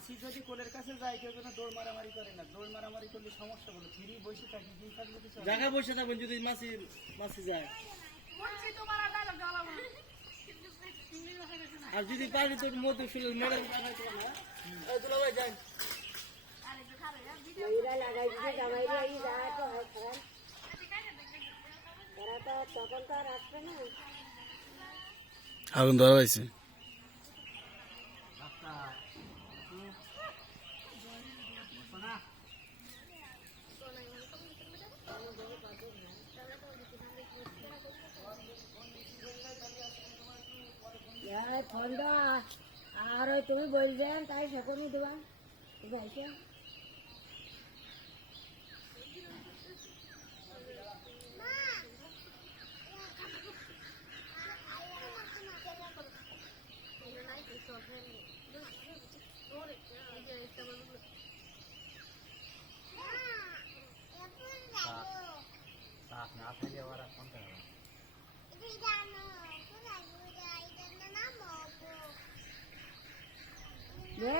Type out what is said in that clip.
মাসি যদি কোলের কাছে যায় কেউ যেন দৌড় মারামারি করে না। দৌড় মারামারি করলে সমস্যা বলো ফিরি বসে থাকি কি থাকলে কিছু। জায়গা বসে থাকবেন যদি মাসি মাসি যায়। আর যদি পারি তো মতো শুনলে মেরে দুলাভাই যাই। মহিলা লাগাই দিতে জামাইরা এই যা তো হয় খারাপ তারা তো তখন তো আর আসবে না আগুন ধরা হয়েছে ফোন আর তুমি বলবেন তাই সেখানে দেবা। ঠিক আছে নে